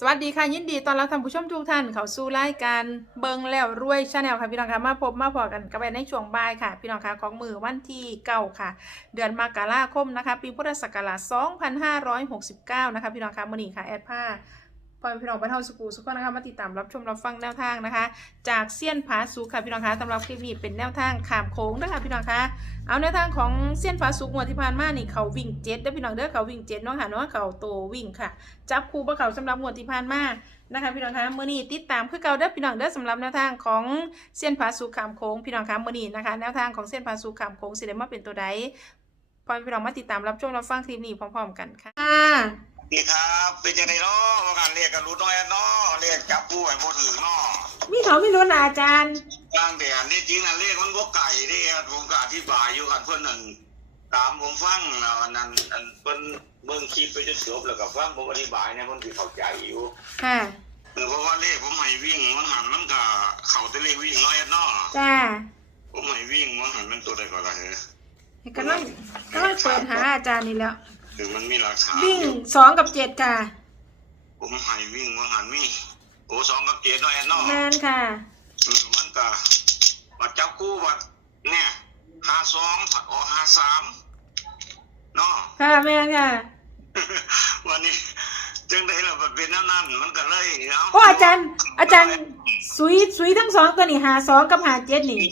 สวัสดีค่ะยินดีตอนรับท่านผู้ชมทุกท่านเขาสู่รายการเบิงแล้วรวยชาแนลค่ะพี่น้องคะมาพบมาพอกันกับไปในช่วงบ่ายค่ะ พี่น้องคะของมือวันที่เก้าค่ะ เดือนมกราคมนะคะ ปีพุทธศักราช2569 นะคะ พี่น้องคะมื่อนี้ค่ะแอดผ้า พอพี่น้องบรรเทาสกูสุขคนนะคะมาติดตามรับชมรับฟังแนวทางนะคะ จากเซียนผาสุกค่ะพี่น้องคะสำหรับคลิปนี้เป็นแนวทางขามโค้งนะคะพี่น้องคะเอาแนวทางของเซียนฟ้าสุกงวดที่ผ่านมานี่เขาวิ่งเจ็ดเด้อพี่น้องเด้อเขาวิ่งเจ็ดนาะค่ะเนาะเขาโตวิ่งค่ะ จับคู่บ่เขาสำหรับงวดที่ผ่านมานะคะพี่น้องคะมื้อนี้ติดตามคือเก่าเด้อพี่น้องเด้อสำหรับแนวทางของเซียนผาสุกขามโค้งพี่น้องคะมื้อนี้นะคะแนวทางของเซียนผาสุกขามโค้งสิได้มาเป็นตัวใดพอพี่น้องมาติดตามรับชมรับฟังคลิปนี้พร้อม ๆ กันค่ะ ดีครับ เป็นจังไดเนาะว่าการเรียกกันรู้น้อยเนาะเรียกจับผู้ให้บ่ถือเนาะมีเขาไม่รู้นะอาจารย์บางแต่อันนี้จริงอันเรียกมันบ่ไก่เด้ผมก็อธิบายอยู่กันเพิ่นนั่นตามผมฟังแล้วอันนั้นอันเพิ่นเบิ่งคลิปไปจนจบแล้วก็ฟังผมอธิบายเนี่ยเพิ่นสิเข้าใจอยู่ค่ะ เออเพราะว่าเลขผมให้วิ่งมันหันมันก็เข้าแต่เลขวิ่งน้อยเนาะจ้าผมให้วิ่งมันหันมันตัวใดก็ล่ะเฮ้ยกำลังกำลังเปิดหาอาจารย์นี่แล้ว คือมันมีหลักฐานวิ่งอยู่สองกับเจ็ดค่ะ ผมให้วิ่งมันหันมีโอ้สองกับเจ็ดน้อยเนาะแมนค่ะ อืมมันก็วัดจับคู่วัดเนี่ยห้าสองผัดออกห้าสามเนาะ ค่ะแมนค่ะ วันนี้จึงได้เราเป็นแนวนั้นมันก็เลยเนาะ โอ้อาจารย์ อาจารย์สุยสุยทั้งสองตัวนี่หาสองกับหาเจ็ดนี่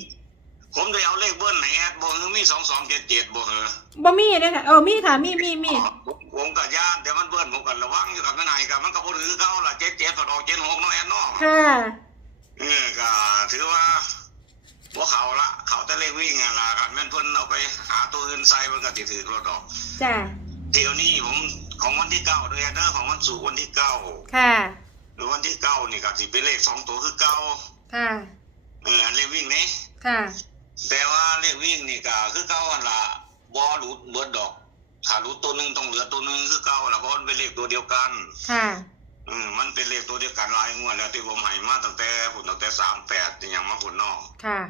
ผมได้เอาเลขเบิ้ลไหนแอดบอกคือมีสองสองเจ็ดเจ็ดบอกเหรอบ่มีเลยค่ะเออมีค่ะมีมีมีผมผมกับญาติเดี๋ยวมันเบิ้ลผมกันระวังอยู่กับแม่นายกับมันก็บ่ถือเขาล่ะเจ็ดเจ็ดผัดออกเจ็ดหกเนาะแอดเนาะค่ะเออก็ถือว่าพวกเขาละเขาแต่เลขวิ่งอะล่ะครับแม่นเพิ่นเอาไปหาตัวอื่นใส่มันก็สิถือรถดอกจ้าเดี๋ยวนี้ผมของวันที่เก้าด้วยเด้อของวันศุกร์วันที่เก้าค่ะหรือวันที่เก้านี่ก็สิเป็นเลขสองตัวคือเก้าค่ะเอออันเลขวิ่งนี่ค่ะ แต่ว่าเลขวิ่งนี่ก็คือเก้าอันละบอหลุดเบิดดอก ถ้าหลุดตัวหนึ่งต้องเหลือตัวหนึ่งคือเก้าละเพราะมันเป็นเลขตัวเดียวกัน ค่ะเออมันเป็นเลขตัวเดียวกันหลายงวดแล้วที่ผมให้มาตั้งแต่หุ่นตั้งแต่สามแปดยังมาหุ่นนอกค่ะ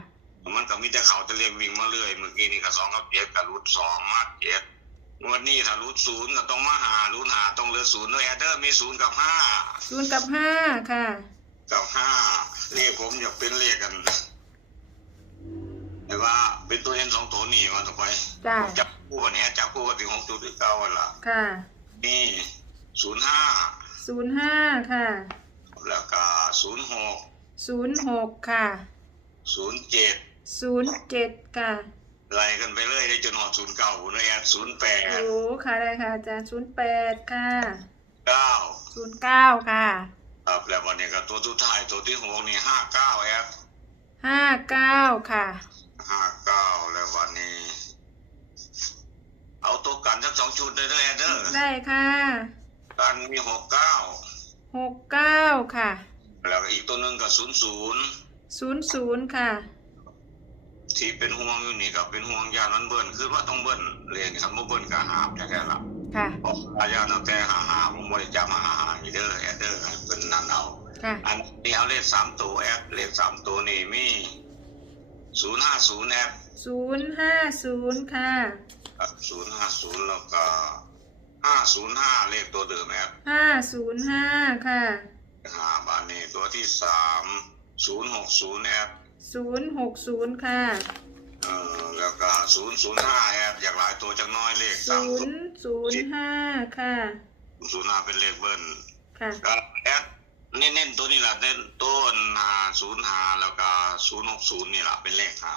มันก็มีแต่เขาจะเลขวิ่งมาเรื่อยเมื่อกี้นี่ก็สองกับเจ็ดกับรุดสองมาเจ็ดงวดนี้ถ้ารุดศูนย์ก็ต้องมาหารุดหาต้องเหลือศูนย์ด้วยแอดเดอร์มีศูนย์กับห้าศูนย์กับห้าค่ะ กับห้าเลขผมอยากเป็นเลขกันแต่ ว่าเป็นตัวเอ็นสองตัวนี่มาต่อไปจ้าจับคู่กันเนี่ยจับคู่กันถึงหกตัวที่เก้าวันละค่ะนี่ศูนย์ห้าศูนย์ห้าค่ะ แล้วก็ศูนย์หกศูนย์หกค่ะศูนย์เจ็ดศูนย์เจ็ดค่ะไล่กันไปเรื่อยได้จนหอดศูนย์เก้าคุณแอดศูนย์แปดโอ้ค่ะได้ค่ะอาจารย์ศูนย์แปดค่ะเก้าศูนย์เก้าค่ะครับแล้ววันนี้ก็ตัวสุดท้ายตัวที่หกนี่ห้าเก้าแอดห้าเก้าค่ะ ห้าเก้าแล้ววันนี้ เอาตัวกันทั้งสองชุดเลยเด้อแอดเด้อได้ค่ะกันมีหกเก้าหกเก้าค่ะ แล้วก็อีกตัวหนึ่งก็ศูนย์ศูนย์ศูนย์ศูนย์ค่ะ ที่เป็นห่วงอยู่นี่ก็เป็นห่วงยานมันเบิ้ลคือว่าต้องเบิ้ลเรียนคำว่าเบิ้ลก็หามแค่ละค่ะเพราะอาญาตั้งแต่หาหาผมบริจาคมาหาหาอีเด้อแอดเด้อให้เป็นนั่นเอาค่ะอันนี้เอาเลขสามตัวแอดเลขสามตัวนี่มี ศูนย์ห้าศูนย์แอดศูนย์ห้าศูนย์ค่ะศูนย์ห้าศูนย์แล้วก็ห้าศูนย์ห้าเลขตัวเดิมแอดห้าศูนย์ห้าค่ะหาบาทนี่ตัวที่สามศูนย์หกศูนย์แอดศูนย์หกศูนย์ค่ะเอ่อแล้วก็ศูนย์ศูนย์ห้าแอดอยากหลายตัวจังน้อยเลขสาศูมตัวนย์ศูนย์ห้าค่ะศูนย์ห้าเป็นเลขเบิ้ลค่ะก็แอด เน้นๆตัวนี้แหละเน้นต้นหาศูนย์หาแล้วก็ศูนย์หกศูนย์นี่แหละเป็นเลขหา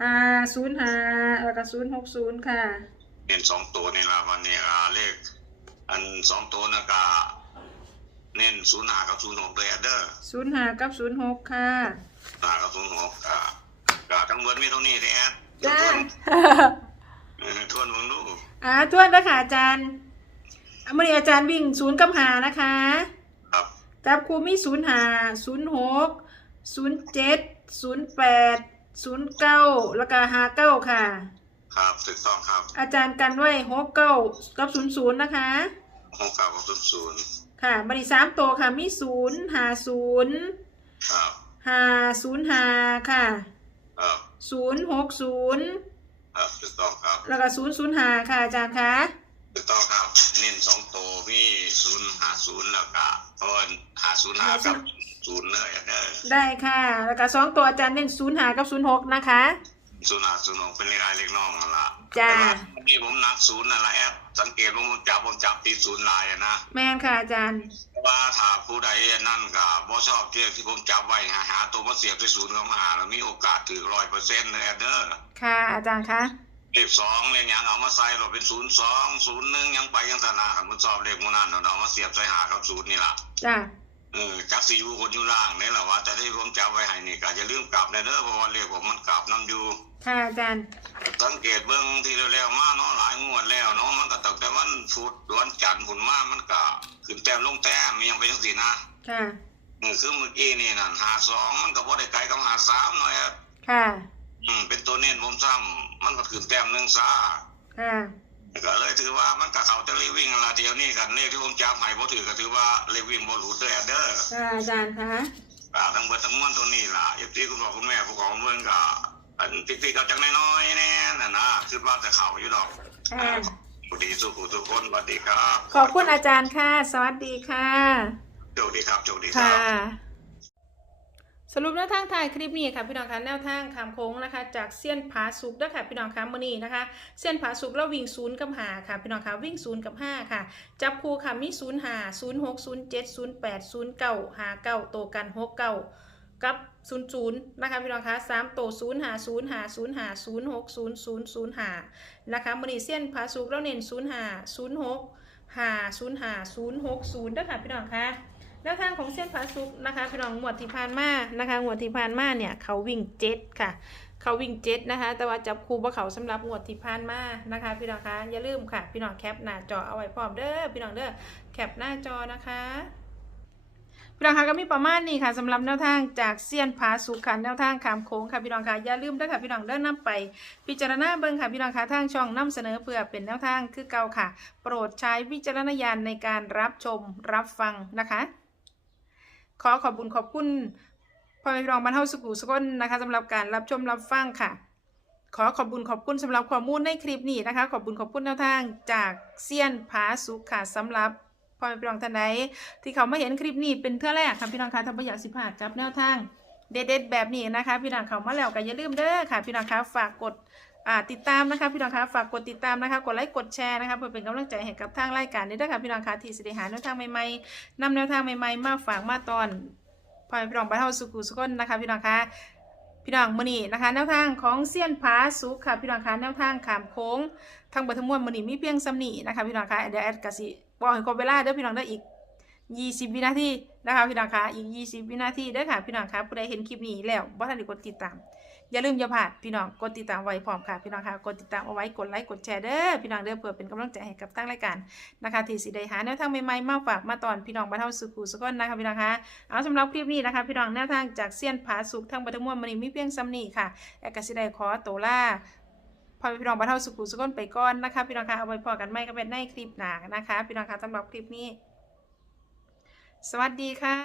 ห้าศูนย์ห้าแล้วก็ศูนย์หกศูนย์ค่ะ เน้นสองตัวนี่แหละวันนี้อ่าเลข อันสองตัวนะก็เน้นศูนย์หากับศูนย์หกเลยเด้อศูนย์ห้ากับศูนย์หกค่ะ หากับศูนย์หกอ่าก็ทั้งเบิดมีเท่านี้แอดจ้าเออทวนมึงดูอ่าทวนนะคะอาจารย์เมื่อนี้อาจารย์วิ่งศูนย์กับหานะคะครับ จับครูมีศูนย์หาศูนย์หกศูนย์เจ็ดศูนย์แปดศูนย์เก้าแล้วก็หาเก้าค่ะ ครับถูกต้องครับอาจารย์กันไว้หกเก้ากับศูนย์ศูนย์นะคะ หกเก้ากับศูนย์ศูนย์ค่ะบันนี้สามตัวค่ะมีศูนย์หาศูนย์ครับหาศูนย์หาค่ะครับศูนย์หกศูนย์ครับถูกต้องครับแล้วก็ศูนย์ศูนย์หาค่ะอาจารย์คะถูกต้องครับเน้นสองตัวพี่ศูนย์หาศูนย์แล้วก็ เพราะว่าหาศูนย์หากับศูนย์เลยเด้อได้ค่ะ แล้วก็สองตัวอาจารย์เน้นศูนย์หากับศูนย์หกนะคะ ศูนย์หาศูนย์หกเป็นเลขอายเลขน้องนั่นล่ะจ้า แต่ว่าวันนี้ผมนักศูนย์นั่นแหละแอดสังเกตว่าผมจับผมจับที่ศูนย์หลายอะนะแม่นค่ะอาจารย์เพราะว่าถ้าผู้ใดนั่นก็บ่ชอบเที่ที่ผมจับไว้หาหาตัวมาเสียบที่ศูนย์เข้ามาแล้วมีโอกาสถือร้อยเปอร์เซ็นต์เลยเด้อ ค่ะอาจารย์คะ เลขสองเลขหยังเอามาใส่เราเป็นศูนย์สองศูนย์หนึ่งยังไปยังสนาครับมันชอบเลขโมนั่นเราเอามาเสียบใส่หากับศูนย์นี่ล่ะจ้าเออจักสีอยู่คนอยู่ล่างนี่แหละว่าแต่ที่ผมจับไว้ให้นี่ก็จะลืมกลับนะเด้อเพราะว่าเลขผมมันกลับนํอยู่ค่ะอาจารย์สังเกตเบิ่งที่เร็วๆมาเนาะหลายงวดแล้วเนาะมันก็ตั้งแต่วันพุธวันจันทร์พุ่นมามันก็ขึ้นแต้มลงแต้มมันยังเป็นจังซี่นะค่ะเออคือเมื่อกี้นี่นั่น52มันก็บ่ได้ไกลกับ53หน่อยอะค่ะ อืมเป็นตัวเน้นผมซ้ำมันก็ขึ้นแต้มหนึงซะค่ะ ก็เลยถือว่ามันก็เข้าแต่เลขวิ่งนั่นล่ะเดี๋ยวนี้กันเลขที่ผมจับให้บ่ถือก็ถือว่าเลขวิ่งบ่หลุดเด้อเด้อค่ะอาจารย์คะ อ่าทั้งเบิดทั้งมวลตัวนี้ล่ะอย่าตีคุณพ่อคุณแม่ผู้ของเมืองก็อันติ๊กๆเอาจังน้อยๆแน่น่ะนะคือว่าจะเข้าอยู่ดอกค่ะ สวัสดีสุขุทุกคนสวัสดีครับขอบคุณอาจารย์ค่ะ สวัสดีค่ะ โชคดีครับโชคดีคค่ะรับ สรุปแนวทางถ่ายคลิปนี้ค่ะพี่น้องคะแนวทางคำโค้งนะคะ จากเซียนผาสุกด้วยค่ะพี่น้องคะมื่อนี้นะคะเซียนผาสุกแล้ววิ่งศูนย์กับหาค่ะพี่น้องคะวิ่งศูนย์กับห้าค่ะ จับคู่ค่ะมีศูนย์หาศูนย์หกศูนย์เจ็ดศูนย์แปดศูนย์เก้าหาเก้าโตกันหกเก้ากับศูนย์ศูนย์นะคะพี่น้องคะสามโตศูนย์หาศูนย์หาศูนย์หาศูนย์หกศูนย์ศูนย์ศูนย์หานะคะมื่อนี้เซียนผาสุกแล้วเน้นศูนย์หาศูนย์หกหาศูนย์หาศูนย์หกศูนย์ด้วยค่ะพี่น้องคะ แนวทางของเส้นผาสุกนะคะพี่น้องงวดที่ผ่านมานะคะงวดที่ผ่านมาเนี่ยเขาวิ่งเจ็ดค่ะ เขาวิ่งเจ็ดนะคะ แต่ว่าจับคู่บ่เขาสำหรับงวดที่ผ่านมานะคะ พี่น้องคะอย่าลืมค่ะ พี่น้องแคปหน้าจอเอาไว้พร้อมเด้อพี่น้องเด้อแคปหน้าจอนะคะพี่น้องคะก็มีประมาณนี้ค่ะสำหรับแนวทางจากเซียนผาสุกค่ะแนวทางขามโค้งค่ะพี่น้องคะอย่าลืมเด้อค่ะพี่น้องเด้อนำไป พิจารณาเบิ่งค่ะพี่น้องคะทางช่องนำเสนอเพื่อเป็นแนวทางคือเก่าค่ะ โปรดใช้วิจารณญาณในการรับชมรับฟังนะคะ ขอขอบคุญขอบคุณพ่อแม่พี่น้องบ้านเฮาสุขุสกลนะคะสำหรับการรับชมรับฟังค่ะ ขอขอบคุญขอบคุณสำหรับข้อมูลในคลิปนี้นะคะ ขอบคุญขอบคุณแนวทางจากเซียนผาสุขค่ะสำหรับพ่อแม่พี่น้องท่านใดที่เขามาเห็นคลิปนี้เป็นเทื่อแรกค่ะพี่น้องคะถ้าไม่อยากสิพลาดกับแนวทางเด็ดๆแบบนี้นะคะ พี่น้องเขามาแล้วก็อย่าลืมเด้อค่ะ พี่น้องคะฝากกด อ่าติดตามนะคะพี่น้องคะฝากกดติดตามนะคะกดไลค์กดแชร์นะคะเพื่อเป็นกำลังใจให้กับทางรายการนี้ด้วยค่ะพี่น้องคะที่สิได้หาแนวทางใหม่ๆนำแนวทางใหม่ๆ มาฝากมาตอนพ่อแม่พี่น้องบ้านเฮาสุขุสุขนนะคะพี่น้องคะพี่น้องมือนี้นะคะ แนวทางของเซียนผาสุขค่ะพี่น้องคะแนวทางขามโค้งทางบัตรมวลมือนี้มีเพียงสำนีนะคะพี่น้องคะเดี๋ยวแอดกสิบอกให้ครบเวลาเด้อพี่น้องได้ออีก20วินาทีนะคะพี่น้องคะอีก20วินาทีเด้อค่ะพี่น้องคะผู้ใดเห็นคลิปนี้แล้วบ่ทันได้กดติดตาม อย่าลืมอย่าพลาดพี่น้องกดติดตามไว้พร้อมค่ะพี่น้องคะกดติดตามเอาไว้กดไลค์กดแชร์เด้อพี่น้องเด้อเพื่อเป็นกำลังใจให้กับทางรายการนะคะที่สิได้หาแนวทางใหม่ๆมาฝากมาตอนพี่น้องบ้านเฮาสุขุสุขนนะคะพี่น้องคะเอาสำหรับคลิปนี้นะคะ พี่น้องแนวทางจากเซียนผาสุกทางบัตมวลมันมีเพียงซ้ำนี่ค่ะแอกกสิได้ขอตัวล่าพอพี่น้องบัตรเทาสุขุสุกนไปก่อนนะคะพี่น้องคะเอาไว้พอกันไม่ก็เป็นในคลิปหนานะคะ พี่น้องคะสำหรับคลิปนี้ สวัสดีค่ะ